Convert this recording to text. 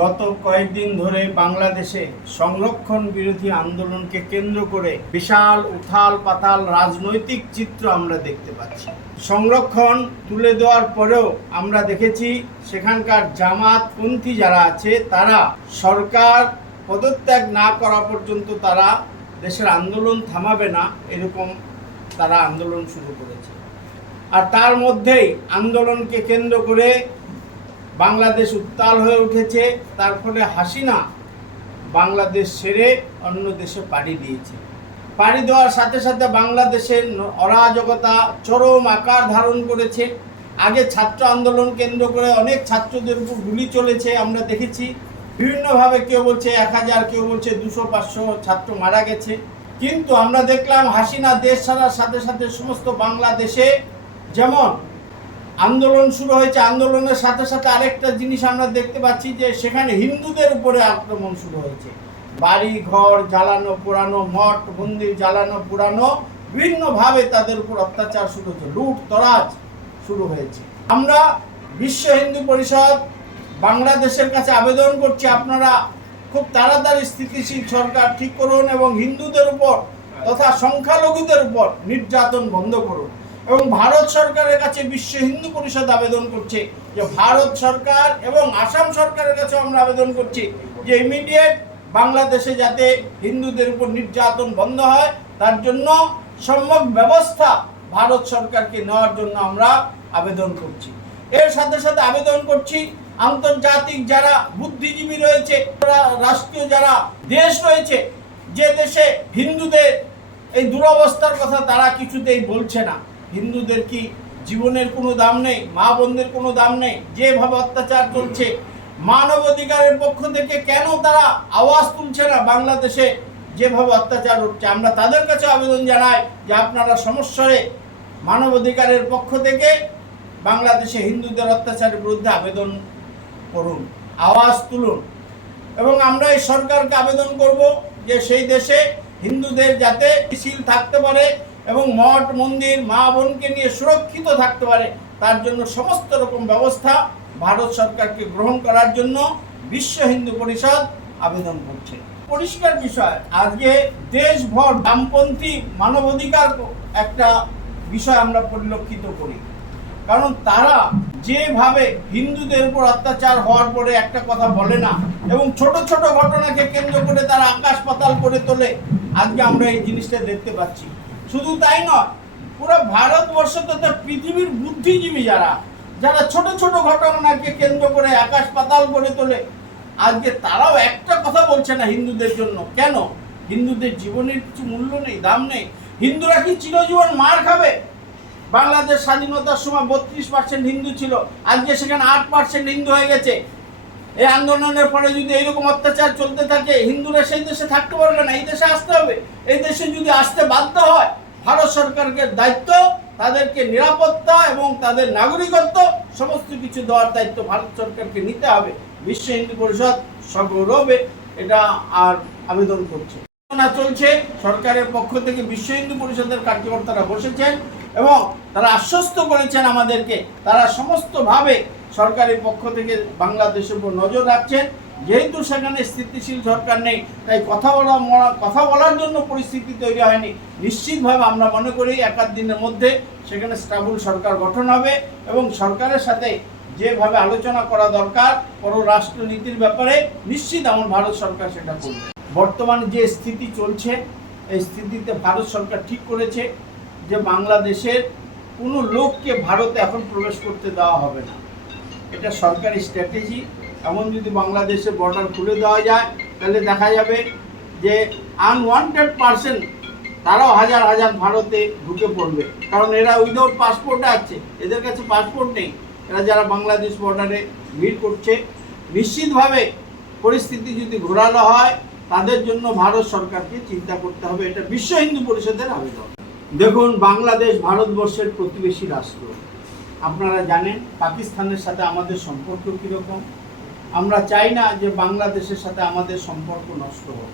গত কয়েকদিন ধরে বাংলাদেশে সংরক্ষণ বিরোধী আন্দোলনকে কেন্দ্র করে বিশাল উথাল পাতাল রাজনৈতিক চিত্র আমরা দেখতে পাচ্ছি। সংরক্ষণ তুলে দেওয়ার পরেও আমরা দেখেছি সেখানকার জামাতপন্থী যারা আছে তারা সরকার পদত্যাগ না করা পর্যন্ত তারা দেশের আন্দোলন থামাবে না, এরকম তারা আন্দোলন শুরু করেছে। আর তার মধ্যেই আন্দোলনকে কেন্দ্র করে বাংলাদেশ উত্তাল হয়ে উঠেছে। তার ফলে হাসিনা বাংলাদেশ ছেড়ে অন্য দেশে পাড়ি দিয়েছে। পাড়ি দেওয়ার সাথে সাথে বাংলাদেশের অরাজকতা চরম আকার ধারণ করেছে। আগে ছাত্র আন্দোলন কেন্দ্র করে অনেক ছাত্রদের উপর গুলি চলেছে, আমরা দেখেছি। বিভিন্নভাবে কেউ বলছে 1000, কেউ বলছে 200-500 ছাত্র মারা গেছে। কিন্তু আমরা দেখলাম হাসিনা দেশ ছাড়ার সাথে সাথে সমস্ত বাংলাদেশে যেমন আন্দোলন শুরু হয়েছে, আন্দোলনের সাথে সাথে আরেকটা জিনিস আমরা দেখতে পাচ্ছি যে সেখানে হিন্দুদের উপরে আক্রমণ শুরু হয়েছে। বাড়ি ঘর জ্বালানো পোড়ানো, মঠ মন্দির জ্বালানো পোড়ানো, বিভিন্নভাবে তাদের উপর অত্যাচার শুরু হয়েছে, লুট তরাজ শুরু হয়েছে। আমরা বিশ্ব হিন্দু পরিষদ বাংলাদেশের কাছে আবেদন করছি, আপনারা খুব তাড়াতাড়ি স্থিতিশীল সরকার ঠিক করুন এবং হিন্দুদের উপর তথা সংখ্যালঘুদের উপর নির্যাতন বন্ধ করুন। এবং ভারত সরকারের কাছে বিশ্ব হিন্দু পরিষদ আবেদন করছে যে ভারত সরকার এবং আসাম সরকারের কাছে আমরা আবেদন করছি যে ইমিডিয়েট বাংলাদেশে যাতে হিন্দুদের উপর নির্যাতন বন্ধ হয়, তার জন্য সম্যক ব্যবস্থা ভারত সরকারকে নেওয়ার জন্য আমরা আবেদন করছি। এর সাথে সাথে আবেদন করছি আন্তর্জাতিক যারা বুদ্ধিজীবী রয়েছে, রাষ্ট্রীয় যারা দেশ রয়েছে, যে দেশে হিন্দুদের এই দুরবস্থার কথা তারা কিছুতেই বলছে না। হিন্দুদের কি জীবনের কোনো দাম নেই? মা বোনদের কোনো দাম নেই? যেভাবে অত্যাচার চলছে, মানবাধিকারের পক্ষ থেকে কেন তারা আওয়াজ তুলছে না? বাংলাদেশে যেভাবে অত্যাচার হচ্ছে, আমরা তাদের কাছে আবেদন জানাই যে আপনারা সমস্যারে মানবাধিকারের পক্ষ থেকে বাংলাদেশে হিন্দুদের অত্যাচারের বিরুদ্ধে আবেদন করুন, আওয়াজ তুলুন। এবং আমরা এই সরকারকে আবেদন করব যে সেই দেশে হিন্দুদের যাতে স্থিতিশীল থাকতে পারে এবং মঠ মন্দির মা বোনকে নিয়ে সুরক্ষিত থাকতে পারে, তার জন্য সমস্ত রকম ব্যবস্থা ভারত সরকারকে গ্রহণ করার জন্য বিশ্ব হিন্দু পরিষদ আবেদন করছে। পরিষ্কার বিষয়, আজকে দেশভর বামপন্থী মানবাধিকার একটা বিষয় আমরা পরিলক্ষিত করি। কারণ তারা যেভাবে হিন্দুদের উপর অত্যাচার হওয়ার পরে একটা কথা বলে না এবং ছোট ছোট ঘটনাকে কেন্দ্র করে তারা আকাশ পাতাল করে তোলে, আজকে আমরা এই জিনিসটা দেখতে পাচ্ছি। শুধু তাই নয়, পুরো ভারতবর্ষ তথা পৃথিবীর বুদ্ধিজীবী যারা যারা ছোট ছোট ঘটনাকে কেন্দ্র করে আকাশ পাতাল করে তোলে, আজকে তারাও একটা কথা বলছে না হিন্দুদের জন্য। কেন? হিন্দুদের জীবনের কিছু মূল্য নেই, দাম নেই? হিন্দুরা কি চিরজীবন মার খাবে? বাংলাদেশ স্বাধীনতার সময় 32% হিন্দু ছিল, আজকে সেখানে 8% হিন্দু হয়ে গেছে। এই আন্দোলনের পরে যদি এইরকম অত্যাচার চলতে থাকে, হিন্দুরা সেই দেশে থাকতে পারবে না, এই দেশে আসতে হবে। এই দেশে যদি আসতে বাধ্য হয়, ভারত সরকারকে দায়িত্ব তাদেরকে নিরাপত্তা এবং তাদের নাগরিকত্ব সমস্ত কিছু দেওয়ার দায়িত্ব ভারত সরকারকে নিতে হবে। বিশ্ব হিন্দু পরিষদ সগৌরবে এটা আর আবেদন করছে। চলছে সরকারের পক্ষ থেকে বিশ্ব হিন্দু পরিষদের কার্যকর্তারা বসেছেন এবং তারা আশ্বস্ত করেছেন আমাদেরকে, তারা সমস্তভাবে সরকারের পক্ষ থেকে বাংলাদেশের উপর নজর রাখছেন। যেহেতু সেখানে স্থিতিশীল সরকার নেই, তাই কথা বলার জন্য পরিস্থিতি তৈরি হয়নি। নিশ্চিতভাবে আমরা মনে করি একাধ দিনের মধ্যে সেখানে স্টেবল সরকার গঠন হবে এবং সরকারের সাথে যেভাবে আলোচনা করা দরকার পররাষ্ট্রনীতির ব্যাপারে, নিশ্চিত আমার ভারত সরকার সেটা করবে। বর্তমানে যে স্থিতি চলছে, এই স্থিতিতে ভারত সরকার ঠিক করেছে যে বাংলাদেশের কোনো লোককে ভারতে এখন প্রবেশ করতে দেওয়া হবে না। এটা সরকারি স্ট্র্যাটেজি। এমন যদি বাংলাদেশের বর্ডার খুলে দেওয়া যায়, তাহলে দেখা যাবে যে আনওয়ান্টেড পার্সন তারাও হাজার হাজার ভারতে ঢুকে পড়বে। কারণ এরা উইদাউট পাসপোর্টে আছে, এদের কাছে পাসপোর্ট নেই। এরা যারা বাংলাদেশ বর্ডারে ভিড় করছে, নিশ্চিতভাবে পরিস্থিতি যদি ঘোরালো হয়, তাদের জন্য ভারত সরকারকে চিন্তা করতে হবে। এটা বিশ্ব হিন্দু পরিষদের আবেদন। দেখুন, বাংলাদেশ ভারতবর্ষের প্রতিবেশী রাষ্ট্র। আপনারা জানেন পাকিস্তানের সাথে আমাদের সম্পর্ক কীরকম। আমরা চাই না যে বাংলাদেশের সাথে আমাদের সম্পর্ক নষ্ট হোক।